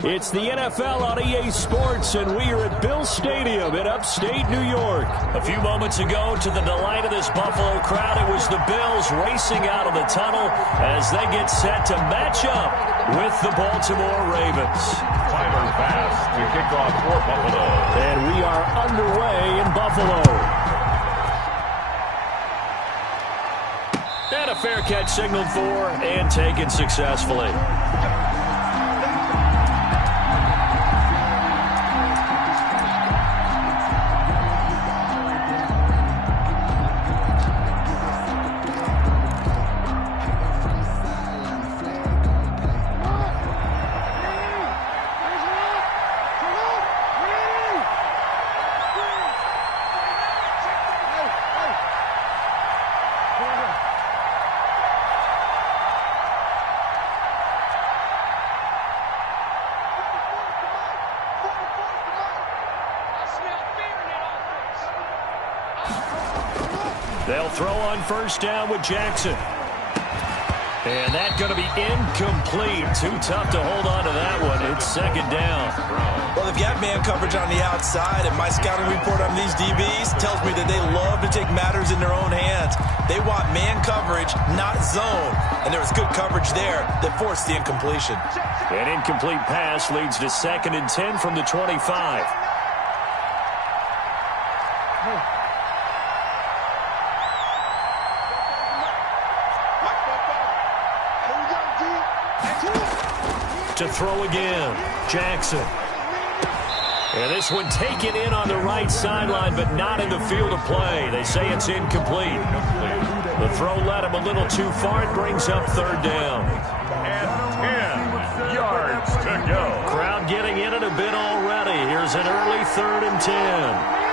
It's the NFL on EA Sports, and we are at Bill Stadium in upstate New York. A few moments ago, to the delight of this Buffalo crowd, it was the Bills racing out of the tunnel as they get set to match up with the Baltimore Ravens. Tyler pass to kick off for Buffalo. And we are underway in Buffalo. And a fair catch signaled for and taken successfully. They'll throw on first down with Jackson. And that's going to be incomplete. Too tough to hold on to that one. It's second down. Well, they've got man coverage on the outside, and my scouting report on these DBs tells me that they love to take matters in their own hands. They want man coverage, not zone. And there was good coverage there that forced the incompletion. An incomplete pass leads to 2nd and 10 from the 25. To throw again, Jackson. And this one taken in on the right sideline, but not in the field of play. They say it's incomplete. The throw led him a little too far. It brings up 3rd down. And 10 yards to go. Crowd getting in it a bit already. Here's an early 3rd and 10.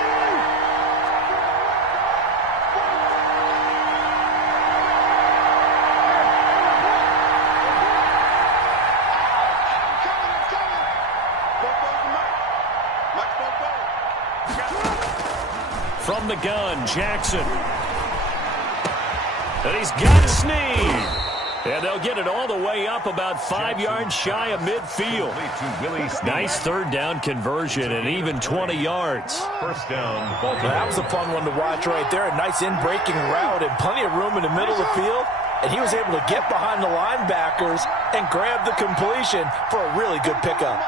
From the gun, Jackson. And he's got Snead. And they'll get it all the way up about 5 yards shy of midfield. Nice 3rd down conversion and even 20 yards. First down. Well, that was a fun one to watch right there. A nice in-breaking route and plenty of room in the middle of the field. And he was able to get behind the linebackers and grab the completion for a really good pickup.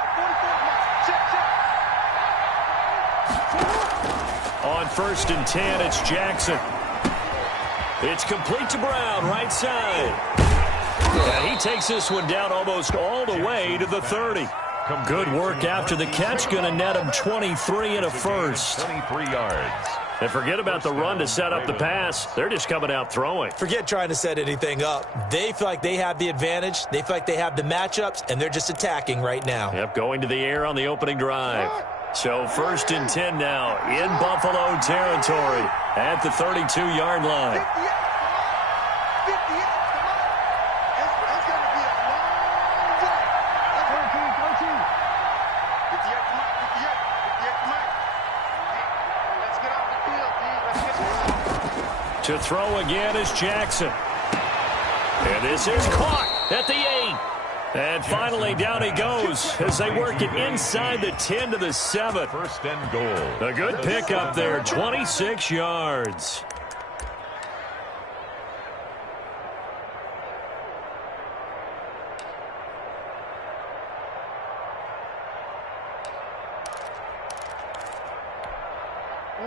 On 1st and 10, it's Jackson. It's complete to Brown, right side. And he takes this one down almost all the way to the 30. Good work after the catch. Going to net him 23 and a first. 23 yards. And forget about the run to set up the pass. They're just coming out throwing. Forget trying to set anything up. They feel like they have the advantage. They feel like they have the matchups, and they're just attacking right now. Yep, going to the air on the opening drive. So 1st and 10 now in Buffalo territory at the 32-yard line. To throw again is Jackson. And this is caught at the 8. And finally, down he goes as they work it inside the 10 to the 7. 1st and goal. A good pickup there, 26 yards.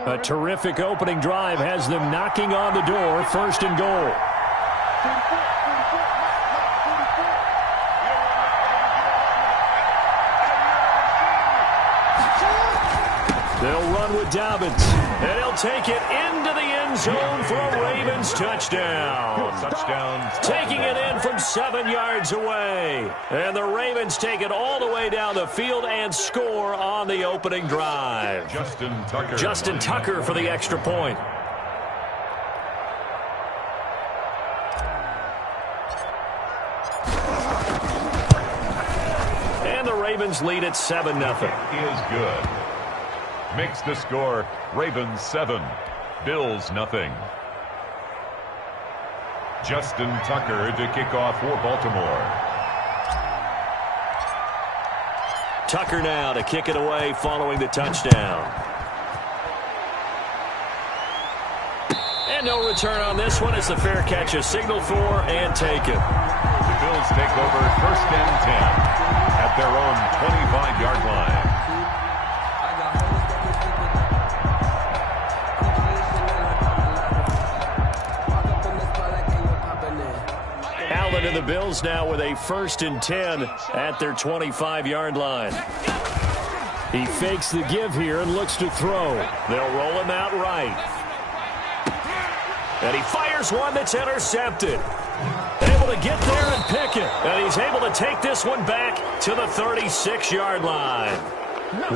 A terrific opening drive has them knocking on the door, 1st and goal. They'll run with Dobbins, and he'll take it into the end zone for a Ravens touchdown. Taking it in from 7 yards away. And the Ravens take it all the way down the field and score on the opening drive. Justin Tucker for the extra point. And the Ravens lead at 7-0. Is good. Makes the score Ravens 7, Bills nothing. Justin Tucker to kick off for Baltimore. Tucker now to kick it away following the touchdown. And no return on this one. It's a fair catch, a signal for, and take it. The Bills take over 1st and 10 at their own 25-yard line. Allen and the Bills now with a 1st and 10 at their 25-yard line. He fakes the give here and looks to throw. They'll roll him out right. And he fires one that's intercepted. Able to get there and pick it. And he's able to take this one back to the 36-yard line.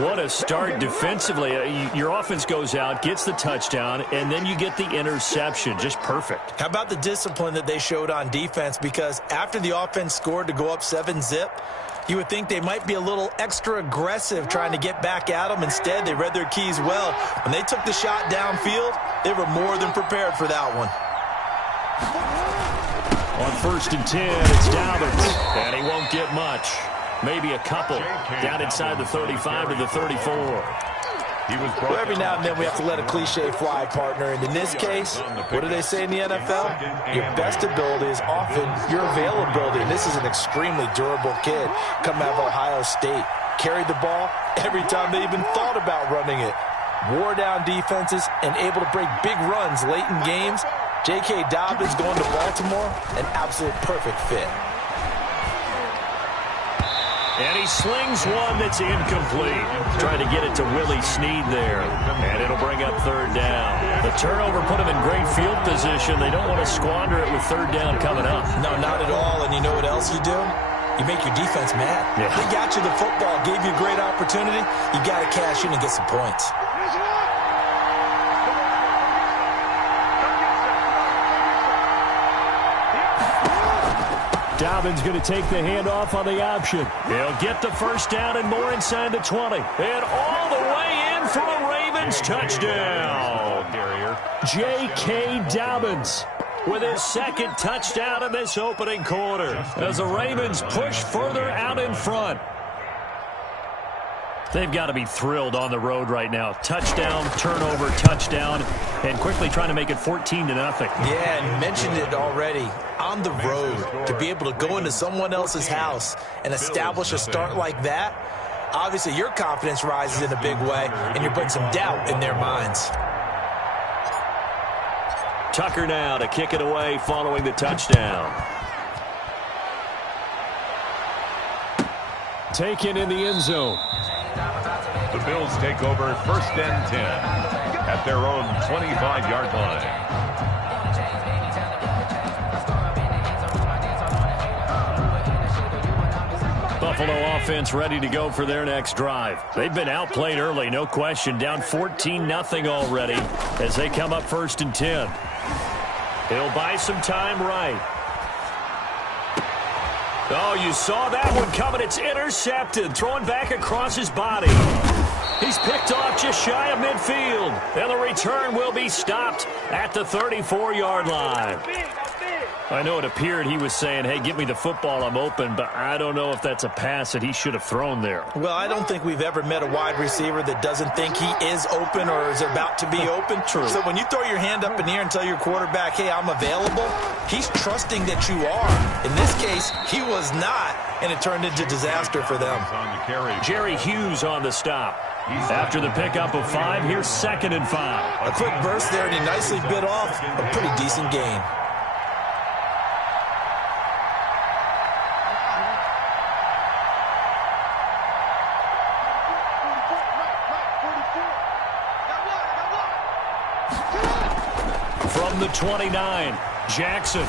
What a start defensively. Your offense goes out, gets the touchdown, and then you get the interception. Just perfect. How about the discipline that they showed on defense? Because after the offense scored to go up 7-zip, you would think they might be a little extra aggressive trying to get back at them. Instead, they read their keys well. When they took the shot downfield, they were more than prepared for that one. On 1st and 10, it's Dobbins, and he won't get much. Maybe a couple down inside the 35 to the 34. Well, every now and then we have to let a cliche fly, partner. And in this case, what do they say in the NFL? Your best ability is often your availability. And this is an extremely durable kid coming out of Ohio State. Carried the ball every time they even thought about running it. Wore down defenses and able to break big runs late in games. J.K. Dobbins going to Baltimore, an absolute perfect fit. And he slings one that's incomplete. Trying to get it to Willie Snead there. And it'll bring up 3rd down. The turnover put him in great field position. They don't want to squander it with 3rd down coming up. No, not at all. And you know what else you do? You make your defense mad. Yeah. They got you the football, gave you a great opportunity. You got to cash in and get some points. Dobbins going to take the handoff on the option. He'll get the 1st down and more inside the 20. And all the way in for a Ravens touchdown. J.K. Dobbins with his 2nd touchdown in this opening quarter as the Ravens push further out in front. They've got to be thrilled on the road right now. Touchdown, turnover, touchdown, and quickly trying to make it 14-0. Yeah, and mentioned it already. On the road, to be able to go into someone else's house and establish a start like that, obviously your confidence rises in a big way, and you're putting some doubt in their minds. Tucker now to kick it away following the touchdown. Taken in the end zone. The Bills take over 1st and 10 at their own 25-yard line. Buffalo offense ready to go for their next drive. They've been outplayed early, no question. Down 14-0 already as they come up 1st and 10. He'll buy some time right. Oh, you saw that one coming. It's intercepted. Throwing back across his body. He's picked off just shy of midfield. And the return will be stopped at the 34-yard line. I know it appeared he was saying, hey, give me the football, I'm open, but I don't know if that's a pass that he should have thrown there. Well, I don't think we've ever met a wide receiver that doesn't think he is open or is about to be open. True. So when you throw your hand up in the air and tell your quarterback, hey, I'm available, he's trusting that you are. In this case, he was not, and it turned into disaster for them. Jerry Hughes on the stop. After the pickup of 5, here's 2nd and 5. A quick burst there, and he nicely bit off a pretty decent gain. From the 29, Jackson.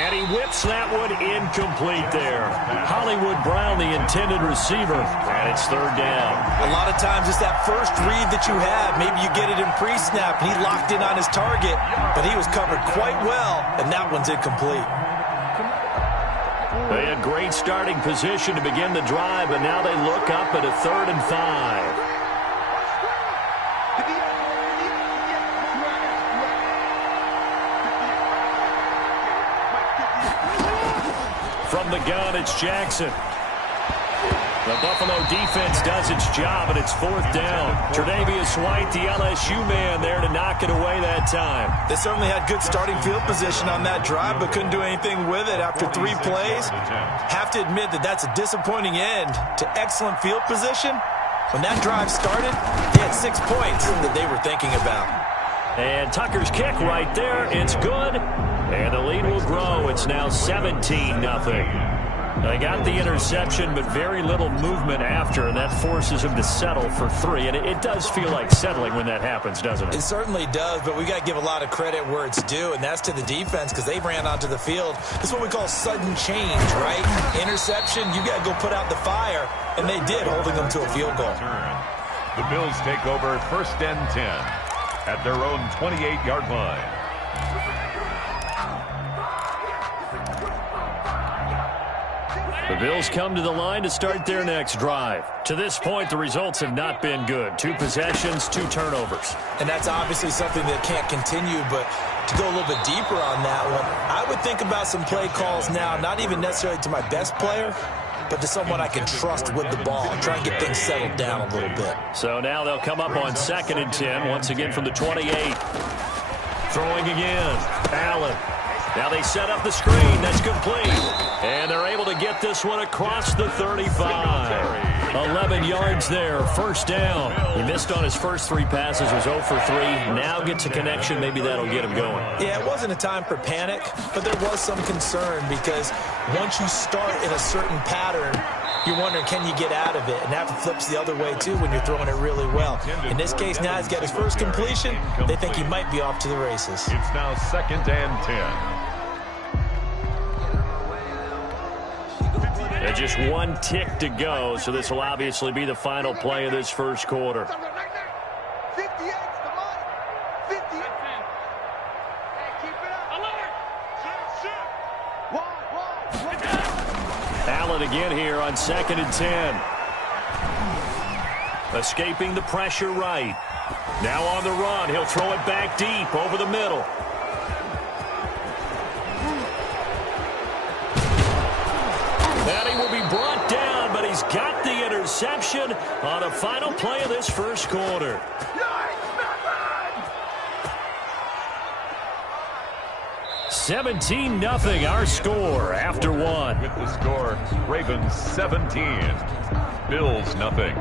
And he whips that one incomplete there. Hollywood Brown, the intended receiver, and it's 3rd down. A lot of times it's that first read that you have. Maybe you get it in pre-snap, and he locked in on his target, but he was covered quite well, and that one's incomplete. They had great starting position to begin the drive, but now they look up at a 3rd and 5. From the gun, it's Jackson. The Buffalo defense does its job, and it's 4th down. Tre'Davious White, the LSU man, there to knock it away that time. They certainly had good starting field position on that drive, but couldn't do anything with it after 3 plays. Have to admit that that's a disappointing end to excellent field position. When that drive started, they had 6 points that they were thinking about. And Tucker's kick right there. It's good. And the lead will grow. It's now 17-0. They got the interception, but very little movement after, and that forces him to settle for 3. And it does feel like settling when that happens, doesn't it? It certainly does, but we got to give a lot of credit where it's due, and that's to the defense because they ran onto the field. This is what we call sudden change, right? Interception, you got to go put out the fire, and they did, holding them to a field goal. The Bills take over 1st and 10 at their own 28-yard line. The Bills come to the line to start their next drive. To this point, the results have not been good. 2 possessions, 2 turnovers. And that's obviously something that can't continue, but to go a little bit deeper on that one, I would think about some play calls now, not even necessarily to my best player, but to someone I can trust with the ball. Try and get things settled down a little bit. So now they'll come up on 2nd and 10, once again from the 28. Throwing again. Allen. Now they set up the screen. That's complete. And they're able to get this one across the 35. 11 yards there. 1st down. He missed on his first 3 passes. Was 0 for 3. Now gets a connection. Maybe that'll get him going. Yeah, it wasn't a time for panic, but there was some concern because once you start in a certain pattern, you're wondering, can you get out of it? And that flips the other way, too, when you're throwing it really well. In this case, now he's got his first completion. They think he might be off to the races. It's now 2nd and 10. And just 1 tick to go, so this will obviously be the final play of this first quarter. Allen again here on 2nd and 10. Escaping the pressure right. Now on the run. He'll throw it back deep over the middle. And he will be brought down, but he's got the interception on the final play of this first quarter. 17-0 our score after 1. With the score, Ravens 17, Bills nothing.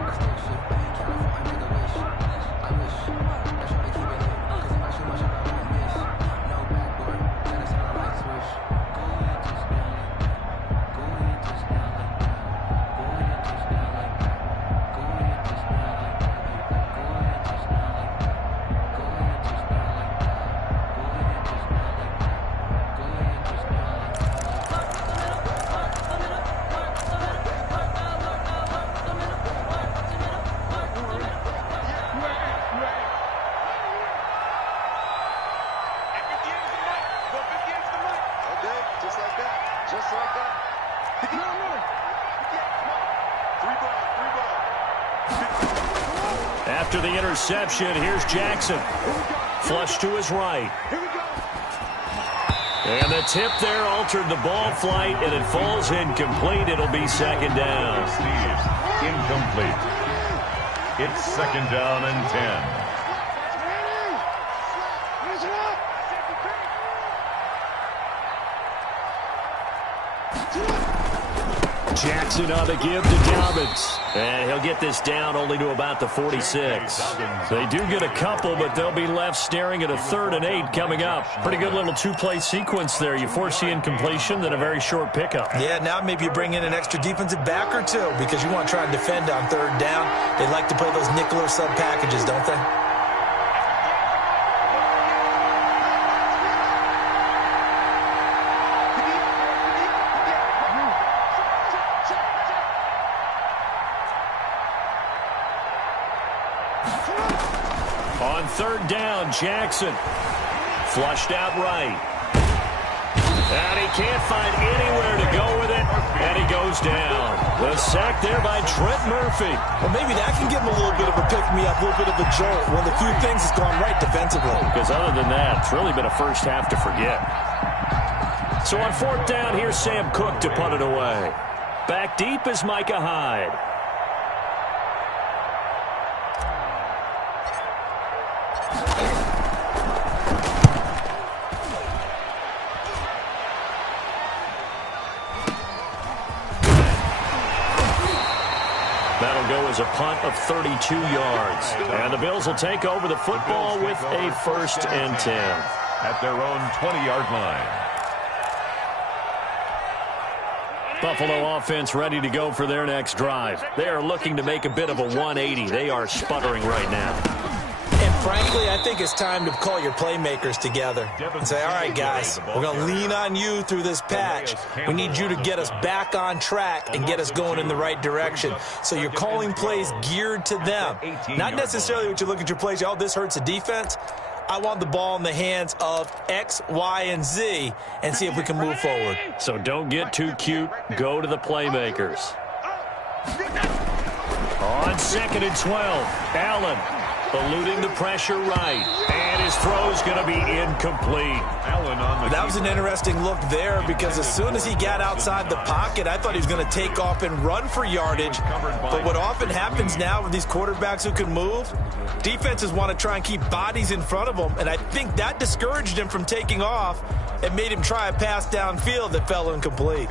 After the interception, here's Jackson. Flush to his right. And the tip there altered the ball flight, and it falls incomplete. It'll be 2nd down. Incomplete. It's 2nd down and 10. Jackson on the give to Dobbins. And he'll get this down only to about the 46. They do get a couple, but they'll be left staring at a 3rd and 8 coming up. Pretty good little 2-play sequence there. You force the incompletion, then a very short pickup. Yeah, now maybe you bring in an extra defensive back or 2 because you want to try and defend on 3rd down. They like to play those nickel or sub packages, don't they? On 3rd down, Jackson. Flushed out right. And he can't find anywhere to go with it, and he goes down. The sack there by Trent Murphy. Well, maybe that can give him a little bit of a pick-me-up, a little bit of a jolt. One of the few things that's gone right defensively. Because other than that, it's really been a first half to forget. So on 4th down, here's Sam Cook to punt it away. Back deep is Micah Hyde. That'll go as a punt of 32 yards. And the Bills will take over the football with a 1st and 10. At their own 20-yard line. Buffalo offense ready to go for their next drive. They are looking to make a bit of a 180. They are sputtering right now. And frankly, I think it's time to call your playmakers together and say, all right, guys, we're going to lean on you through this patch. We need you to get us back on track and get us going in the right direction. So you're calling plays geared to them. Not necessarily what you look at your plays, oh, this hurts the defense. I want the ball in the hands of X, Y, and Z and see if we can move forward. So don't get too cute. Go to the playmakers. On 2nd and 12, Allen eluding the pressure right. And his throw's going to be incomplete. Allen on the That was an interesting look there because as soon as he got outside the pocket, I thought he was going to take off and run for yardage. But what often happens now with these quarterbacks who can move, defenses want to try and keep bodies in front of them, and I think that discouraged him from taking off and made him try a pass downfield that fell incomplete.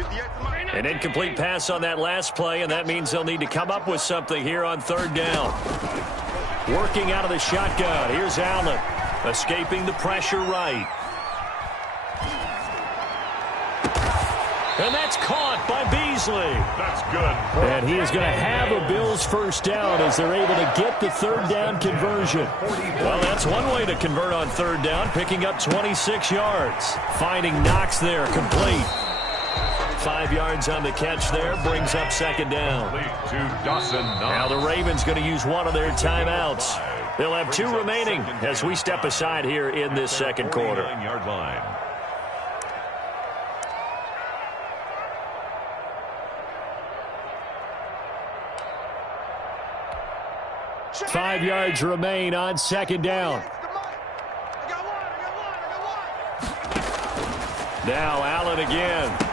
An incomplete pass on that last play, and that means they'll need to come up with something here on 3rd down. Working out of the shotgun. Here's Allen, escaping the pressure right. And that's caught by Beasley. That's good. And he is going to have a Bills 1st down as they're able to get the 3rd down conversion. Well, that's one way to convert on 3rd down, picking up 26 yards. Finding Knox there, complete. 5 yards on the catch there, brings up 2nd down. To Dawson. Now the Ravens going to use one of their timeouts. They'll have 2 remaining as we step aside here in this 2nd quarter. 49-yard line. 5 yards remain on 2nd down. Now Allen again.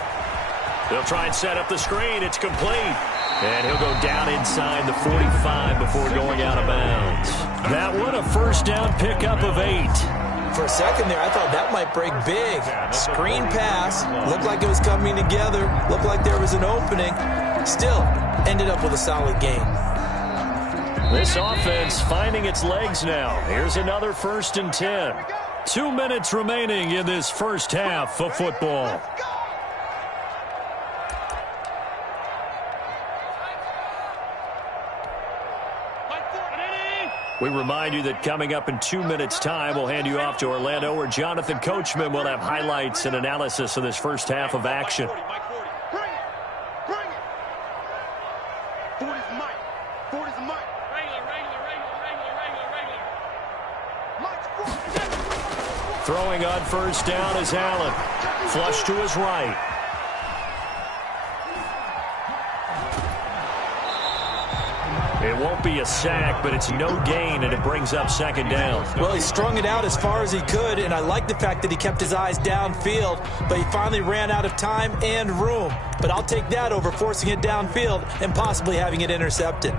They'll try and set up the screen. It's complete. And he'll go down inside the 45 before going out of bounds. That one a 1st down pickup of 8. For a second there, I thought that might break big. Screen pass. Looked like it was coming together. Looked like there was an opening. Still, ended up with a solid game. This offense finding its legs now. Here's another 1st and 10. 2 minutes remaining in this first half of football. We remind you that coming up in 2 minutes' time, we'll hand you off to Orlando, where Jonathan Coachman will have highlights and analysis of this first half of action. Throwing on 1st down is Allen. Flush to his right. It won't be a sack, but it's no gain, and it brings up 2nd down. Well, he strung it out as far as he could, and I like the fact that he kept his eyes downfield, but he finally ran out of time and room. But I'll take that over forcing it downfield and possibly having it intercepted.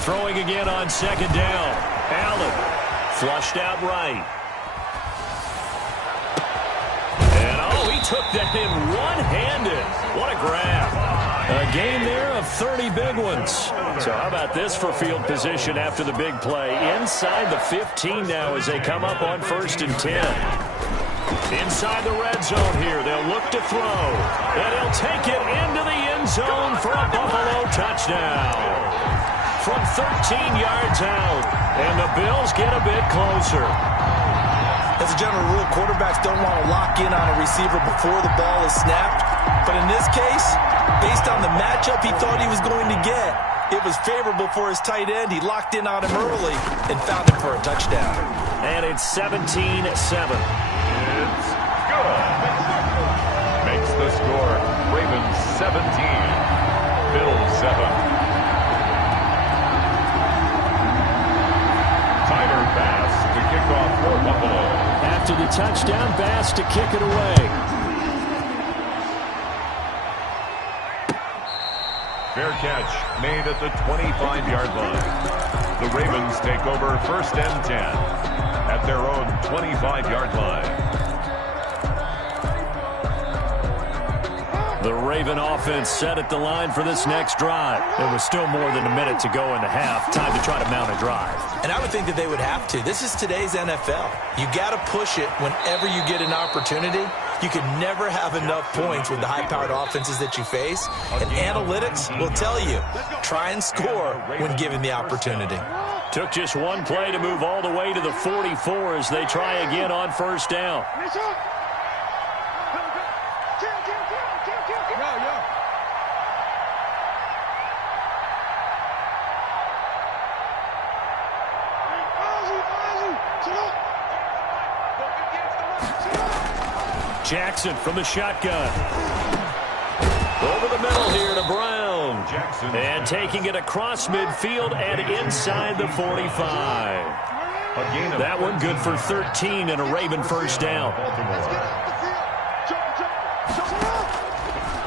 Throwing again on 2nd down. Allen flushed out right. And he took that in one-handed. What a grab. A gain there of 30 big ones. So how about this for field position after the big play? Inside the 15 now as they come up on 1st and 10. Inside the red zone here. They'll look to throw. And he'll take it into the end zone for a Buffalo touchdown. From 13 yards out. And the Bills get a bit closer. As a general rule, quarterbacks don't want to lock in on a receiver before the ball is snapped. But in this case, based on the matchup he thought he was going to get, it was favorable for his tight end. He locked in on him early and found him for a touchdown. And it's 17-7. It's good. Makes the score Ravens 17, Bills to the touchdown. Bass to kick it away. Fair catch made at the 25-yard line. The Ravens take over 1st and 10 at their own 25-yard line. The Raven offense set at the line for this next drive. There was still more than a minute to go in the half. Time to try to mount a drive. And I would think that they would have to. This is today's NFL. You got to push it whenever you get an opportunity. You can never have enough points with the high-powered offenses that you face. And analytics will tell you, try and score when given the opportunity. Took just one play to move all the way to the 44 as they try again on 1st down. Jackson from the shotgun. Over the middle here to Brown. Jackson. And taking it across midfield and inside the 45. That one good for 13 and a Raven 1st down.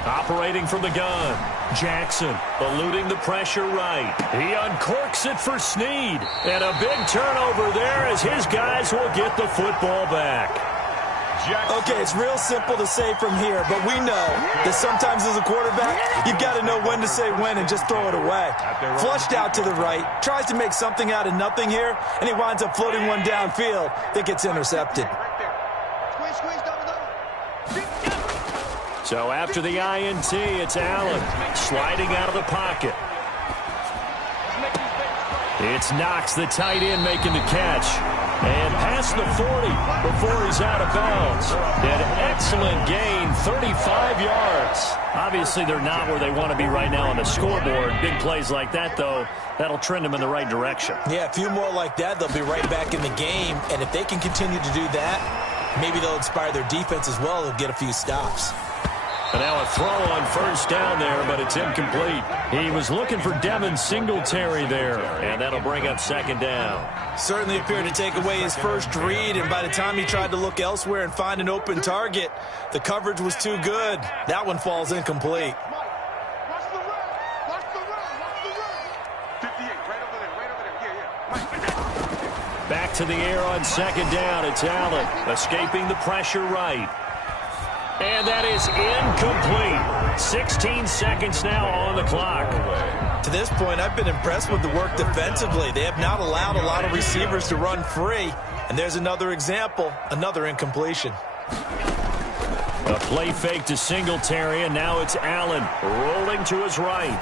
Operating from the gun. Jackson eluding the pressure right. He uncorks it for Snead. And a big turnover there as his guys will get the football back. Okay, it's real simple to say from here, but we know that sometimes as a quarterback, you've got to know when to say when and just throw it away. Flushed out to the right, tries to make something out of nothing here, and he winds up floating one downfield that gets intercepted. So after the INT, it's Allen sliding out of the pocket. It's Knox, the tight end, making the catch. And past the 40 before he's out of bounds. An excellent gain, 35 yards. Obviously, they're not where they want to be right now on the scoreboard. Big plays like that, though, that'll trend them in the right direction. Yeah, a few more like that, they'll be right back in the game. And if they can continue to do that, maybe they'll inspire their defense as well. They'll get a few stops. And now a throw on 1st down there, but it's incomplete. He was looking for Devin Singletary there, and that'll bring up 2nd down. Certainly appeared to take away his first read, and by the time he tried to look elsewhere and find an open target, the coverage was too good. That one falls incomplete. Back to the air on 2nd down. It's Allen escaping the pressure right. And that is incomplete. 16 seconds now on the clock. To this point, I've been impressed with the work defensively. They have not allowed a lot of receivers to run free. And there's another example, another incompletion. A play fake to Singletary, and now it's Allen rolling to his right.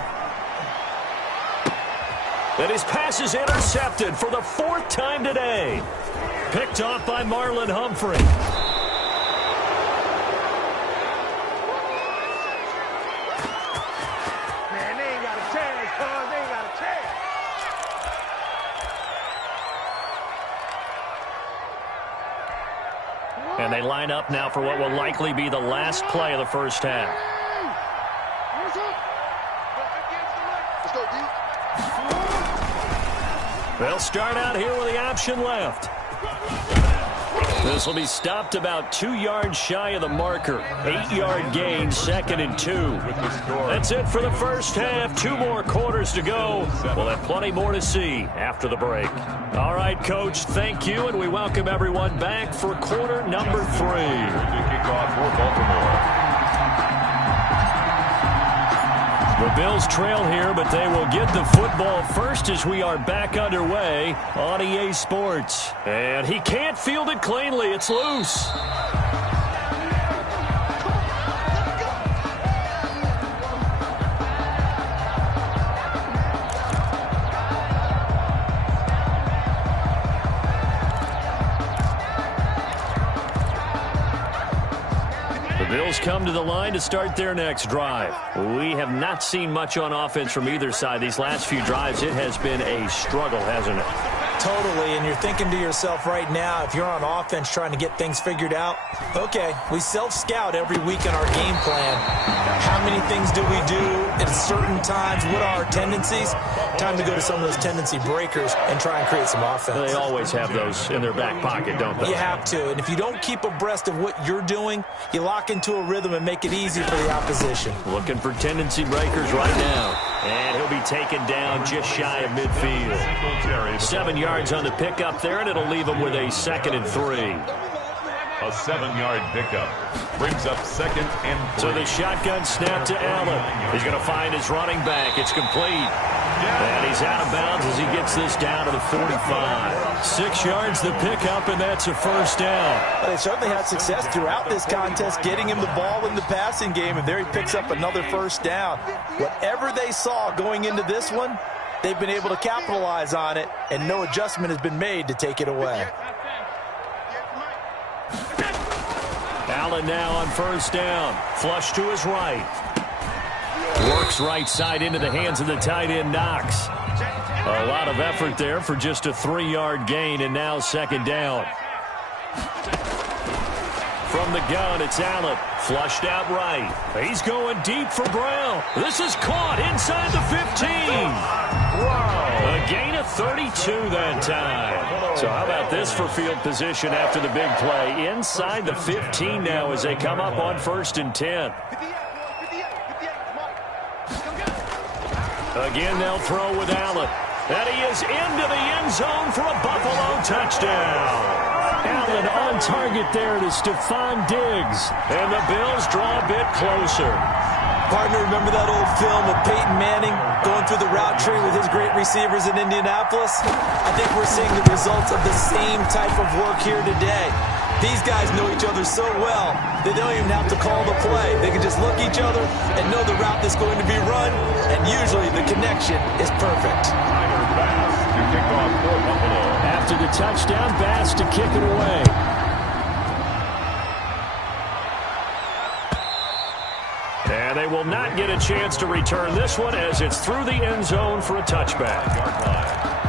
And his pass is intercepted for the 4th time today. Picked off by Marlon Humphrey. And they line up now for what will likely be the last play of the 1st half. They'll start out here with the option left. This will be stopped about 2 yards shy of the marker. 8-yard gain, 2nd and 2. That's it for the 1st half. 2 more quarters to go. We'll have plenty more to see after the break. All right, Coach, thank you, and we welcome everyone back for quarter number 3. Kickoff for Baltimore. The Bills trail here, but they will get the football first as we are back underway on EA Sports. And he can't field it cleanly. It's loose. Bills come to the line to start their next drive. We have not seen much on offense from either side. These last few drives, it has been a struggle, hasn't it? Totally, and you're thinking to yourself right now, if you're on offense trying to get things figured out, okay, we self-scout every week in our game plan. How many things do we do at certain times? What are our tendencies? Time to go to some of those tendency breakers and try and create some offense. They always have those in their back pocket, don't they? You have to, and if you don't keep abreast of what you're doing, you lock into a rhythm and make it easy for the opposition. Looking for tendency breakers right now. And he'll be taken down just shy of midfield. 7 yards on the pickup there, and it'll leave him with a 2nd and 3. A 7-yard pickup brings up 2nd and 3. So the shotgun snap to Allen. He's going to find his running back. It's complete. And he's out of bounds as he gets this down to the 45. 6 yards the pickup, and that's a first down. Well, they certainly had success throughout this contest, getting him the ball in the passing game, and there he picks up another first down. Whatever they saw going into this one, they've been able to capitalize on it, and no adjustment has been made to take it away. Allen now on first down. Flush to his right. Works right side into the hands of the tight end, Knox. A lot of effort there for just a 3-yard gain, and now 2nd down. From the gun, it's Allen. Flushed out right. He's going deep for Brown. This is caught inside the 15. Wow. A gain of 32 that time. So how about this for field position after the big play? Inside the 15 now as they come up on 1st and 10. Again, they'll throw with Allen. And he is into the end zone for a Buffalo touchdown. Allen on target there to Stephon Diggs. And the Bills draw a bit closer. Partner, remember that old film of Peyton Manning going through the route tree with his great receivers in Indianapolis? I think we're seeing the results of the same type of work here today. These guys know each other so well, they don't even have to call the play. They can just look each other and know the route that's going to be run, and usually the connection is perfect. To kick off for Buffalo. After the touchdown, Bass to kick it away. And they will not get a chance to return this one as it's through the end zone for a touchback.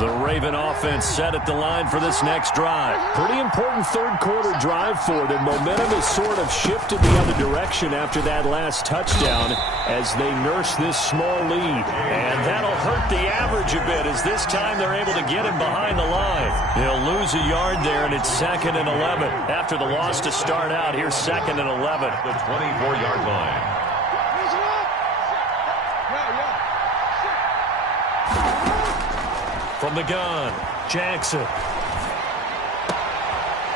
The Raven offense set at the line for this next drive. Pretty important third-quarter drive for them. Momentum has sort of shifted the other direction after that last touchdown as they nurse this small lead. And that'll hurt the average a bit as this time they're able to get him behind the line. He'll lose a yard there, and it's 2nd and 11. After the loss to start out, here's 2nd and 11. The 24-yard line. From the gun, Jackson.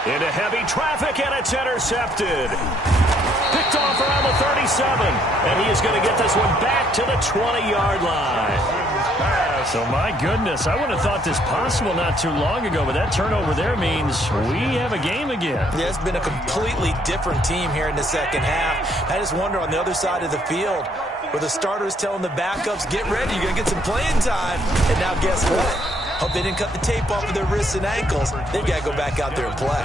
Into heavy traffic, and it's intercepted. Picked off around the 37, and he is going to get this one back to the 20-yard line. So, my goodness, I would have thought this possible not too long ago, but that turnover there means we have a game again. Yeah, it's been a completely different team here in the second half. I just wonder on the other side of the field, where the starters telling the backups, get ready, you're going to get some playing time. And now guess what? Hope they didn't cut the tape off of their wrists and ankles. They've got to go back out there and play.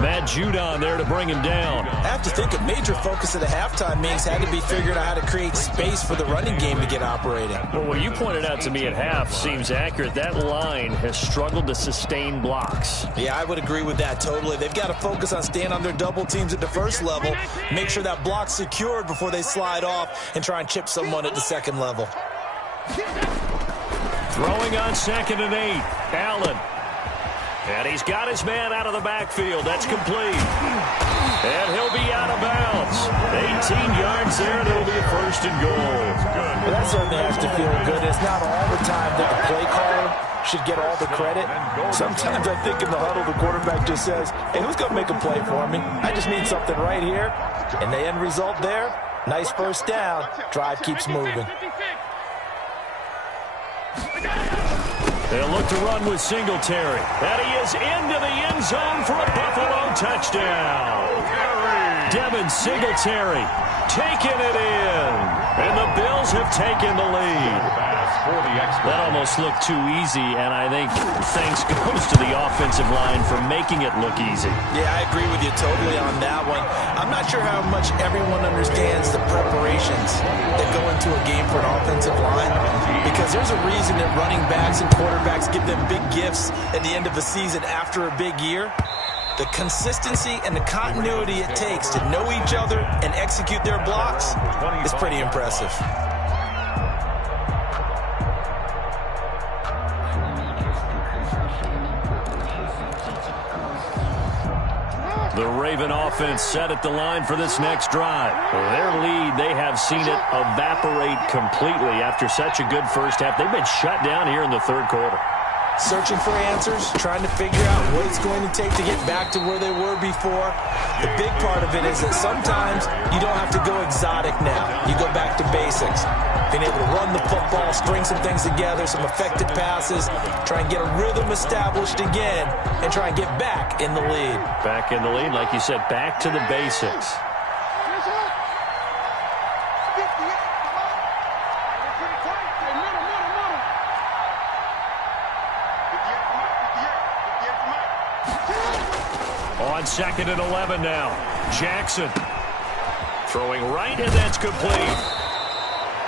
Matt Judon there to bring him down. I have to think a major focus of the halftime meetings had to be figuring out how to create space for the running game to get operating. Well, what you pointed out to me at half seems accurate. That line has struggled to sustain blocks. Yeah, I would agree with that totally. They've got to focus on staying on their double teams at the first level, make sure that block's secured before they slide off and try and chip someone at the second level. Throwing on 2nd and 8, Allen. And he's got his man out of the backfield. That's complete. And he'll be out of bounds. 18 yards there, and it'll be a 1st and goal. Well, that certainly has to feel good. It's not all the time that the play caller should get all the credit. Sometimes I think in the huddle, the quarterback just says, hey, who's going to make a play for me? I just need something right here. And the end result there, nice first down. Drive keeps moving. They'll look to run with Singletary. And he is into the end zone for a Buffalo touchdown. Devin Singletary taking it in. And the Bills have taken the lead. That almost looked too easy, and I think thanks goes to the offensive line for making it look easy. Yeah, I agree with you totally on that one. I'm not not sure how much everyone understands the preparations that go into a game for an offensive line, because there's a reason that running backs and quarterbacks give them big gifts at the end of the season after a big year. The consistency and the continuity it takes to know each other and execute their blocks is pretty impressive. The Raven offense set at the line for this next drive. Their lead, they have seen it evaporate completely after such a good first half. They've been shut down here in the third quarter. Searching for answers, trying to figure out what it's going to take to get back to where they were before. The big part of it is that sometimes you don't have to go exotic now. You go back to basics. Being able to run the football, string some things together, some effective passes, try and get a rhythm established again, and try and get back in the lead. Back in the lead, like you said, back to the basics. On 2nd and 11 now. Jackson throwing right, and that's complete.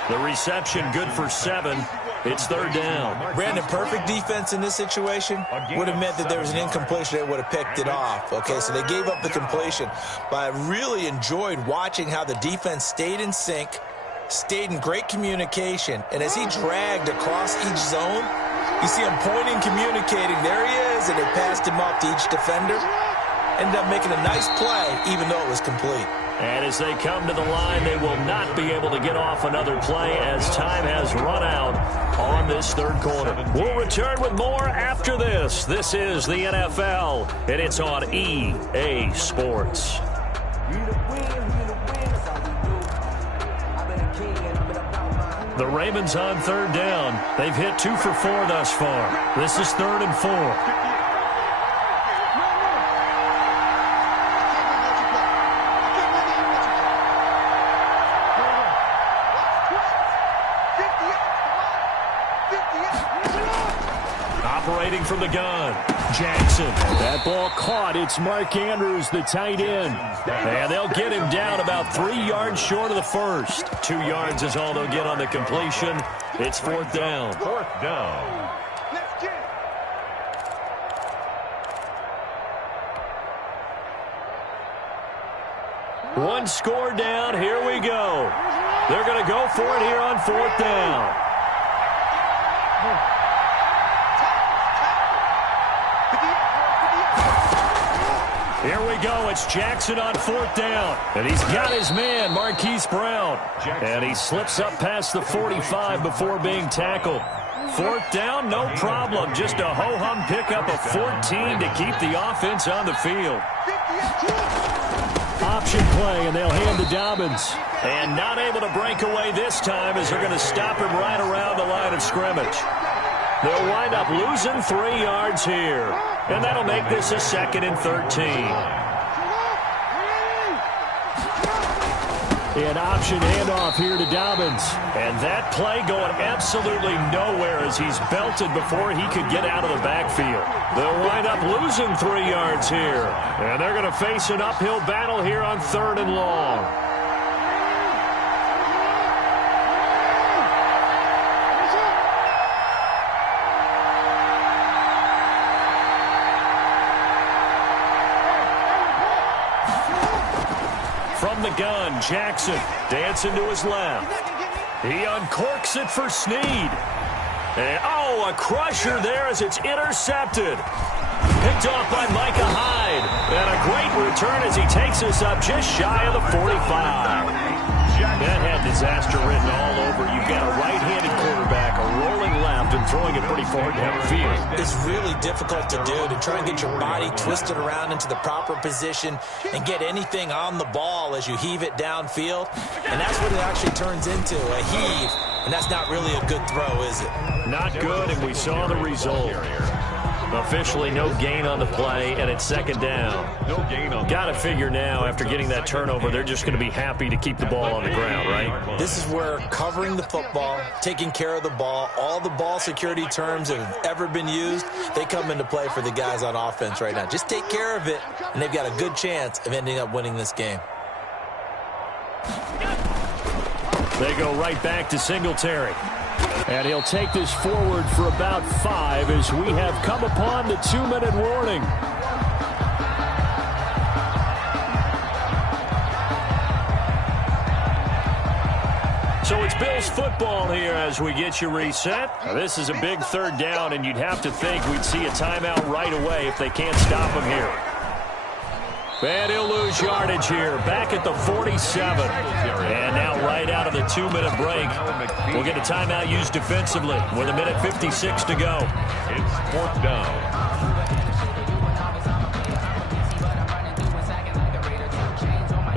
The reception good for 7. It's 3rd down. Brandon, perfect defense in this situation would have meant that there was an incompletion. They would have picked it off. Okay, so they gave up the completion. But I really enjoyed watching how the defense stayed in sync, stayed in great communication, and as he dragged across each zone, you see him pointing, communicating. There he is, and they passed him off to each defender. Ended up making a nice play, even though it was complete. And as they come to the line, they will not be able to get off another play as time has run out on this third quarter. We'll return with more after this. This is the NFL, and it's on EA Sports. The Ravens on 3rd down. They've hit 2 for 4 thus far. This is 3rd and 4. Operating from the gun, Jackson. That ball caught. It's Mark Andrews, the tight end. And they'll get him down about 3 yards short of the first. 2 yards is all they'll get on the completion. It's 4th down. 4th down. One score down. Here we go. They're going to go for it here on 4th down. Here we go. It's Jackson on 4th down. And he's got his man, Marquise Brown. And he slips up past the 45 before being tackled. 4th down, no problem. Just a ho-hum pickup of 14 to keep the offense on the field. Option play, and they'll hand to Dobbins. And not able to break away this time as they're going to stop him right around the line of scrimmage. They'll wind up losing 3 yards here. And that'll make this a 2nd and 13. An option handoff here to Dobbins. And that play going absolutely nowhere as he's belted before he could get out of the backfield. They'll wind up losing 3 yards here. And they're going to face an uphill battle here on 3rd and long. From the gun, Jackson dancing to his left. He uncorks it for Snead. And, a crusher there as it's intercepted. Picked off by Micah Hyde. And a great return as he takes us up just shy of the 45. That had disaster written all over. You've got a right-handed quarterback, a rolling left, and throwing it pretty far downfield. It's really difficult to do, to try and get your body twisted around into the proper position and get anything on the ball as you heave it downfield. And that's what it actually turns into, a heave. And that's not really a good throw, is it? Not good, and we saw the result. Officially no gain on the play, and it's 2nd down. No gain on. Got to figure now, after getting that turnover, they're just going to be happy to keep the ball on the ground, right? This is where covering the football, taking care of the ball, all the ball security terms that have ever been used, they come into play for the guys on offense right now. Just take care of it, and they've got a good chance of ending up winning this game. They go right back to Singletary. And he'll take this forward for about 5 as we have come upon the 2-minute warning. So it's Bills football here as we get you reset. Now, this is a big third down, and you'd have to think we'd see a timeout right away if they can't stop him here. And he'll lose yardage here, back at the 47. And now right out of the 2-minute break, we'll get a timeout used defensively with 1:56 to go. It's 4th down.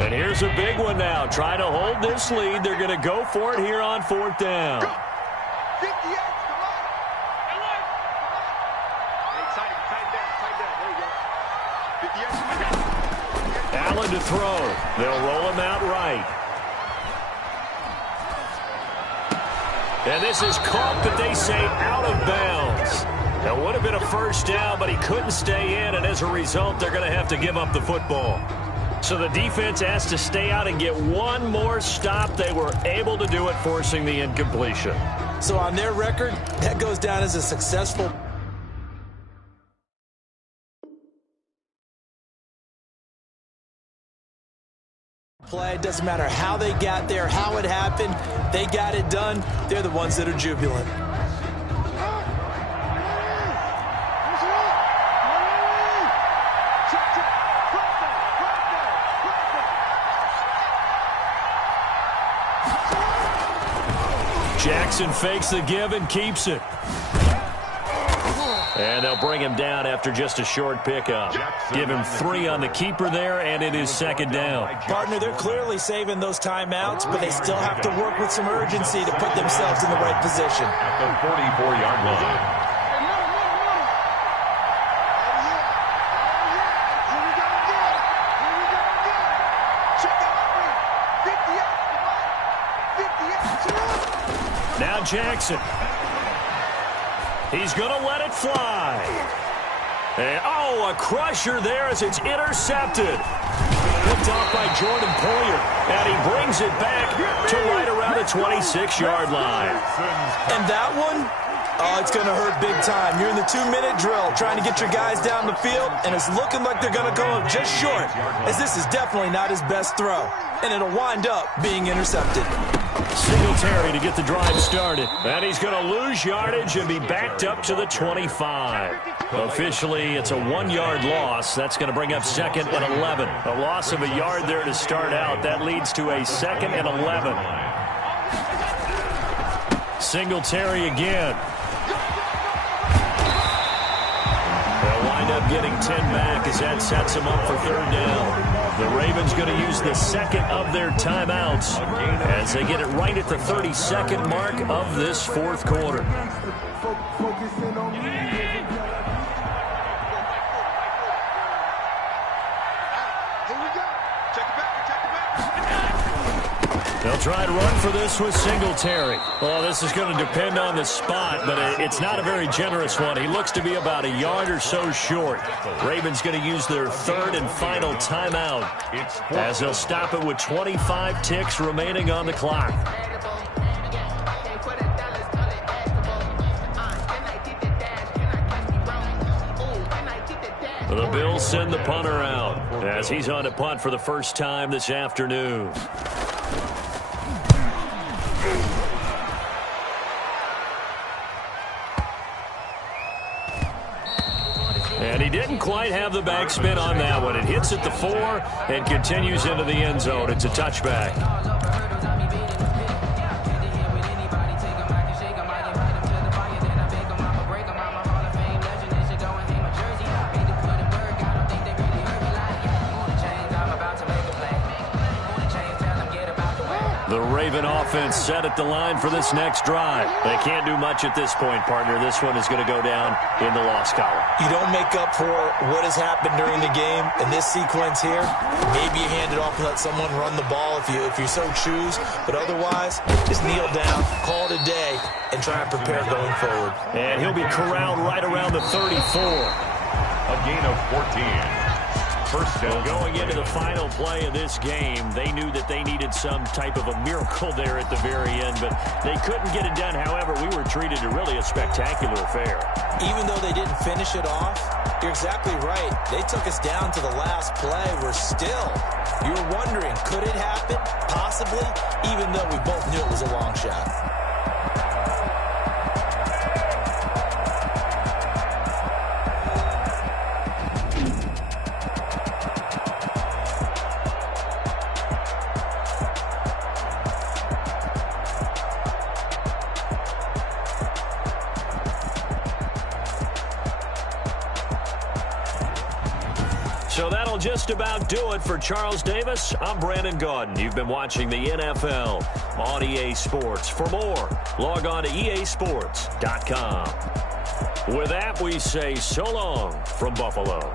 And here's a big one now. Trying to hold this lead. They're going to go for it here on 4th down. Allen to throw. They'll roll him out right. And this is caught, but they say out of bounds. That would have been a first down, but he couldn't stay in, and as a result, they're going to have to give up the football. So the defense has to stay out and get one more stop. They were able to do it, forcing the incompletion. So on their record, that goes down as a successful play. It doesn't matter how they got there, how it happened. They got it done. They're the ones that are jubilant. Jackson fakes the give and keeps it. And they'll bring him down after just a short pickup. Give him 3 on the keeper there, and it is 2nd down. Partner, they're clearly saving those timeouts, but they still have to work with some urgency to put themselves in the right position. At the 44-yard line. Now Jackson. He's going to let it fly. And, oh, a crusher there as it's intercepted. Picked off by Jordan Poyer. And he brings it back to right around the 26-yard line. And that one, oh, it's going to hurt big time. You're in the 2-minute drill trying to get your guys down the field, and it's looking like they're going to go up just short, as this is definitely not his best throw. And it'll wind up being intercepted. Singletary to get the drive started. And he's going to lose yardage and be backed up to the 25. Officially, it's a 1-yard loss. That's going to bring up 2nd and 11. A loss of a yard there to start out. That leads to a 2nd and 11. Singletary again. They'll wind up getting 10 back as that sets him up for 3rd down. The Ravens going to use the 2nd of their timeouts as they get it right at the 32nd mark of this 4th quarter. They'll try to run for this with Singletary. Well, this is going to depend on the spot, but it's not a very generous one. He looks to be about a yard or so short. Ravens going to use their 3rd and final timeout as they'll stop it with 25 ticks remaining on the clock. The Bills send the punter out as he's on to punt for the first time this afternoon. And he didn't quite have the backspin on that one. It hits at the 4 and continues into the end zone. It's a touchback. The Raven offense set at the line for this next drive. They can't do much at this point, partner. This one is going to go down in the loss column. You don't make up for what has happened during the game in this sequence here. Maybe you hand it off and let someone run the ball if you so choose. But otherwise, just kneel down, call it a day, and try and prepare going forward. And he'll be corralled right around the 34. A gain of 14. first down. Going into the final play of this game, they knew that they needed some type of a miracle there at the very end, but they couldn't get it done. However, we were treated to really a spectacular affair. Even though they didn't finish it off, you're exactly right. They took us down to the last play. You were wondering, could it happen? Possibly, even though we both knew it was a long shot. So that'll just about do it for Charles Davis. I'm Brandon Gaudin. You've been watching the NFL on EA Sports. For more, log on to easports.com. With that, we say so long from Buffalo.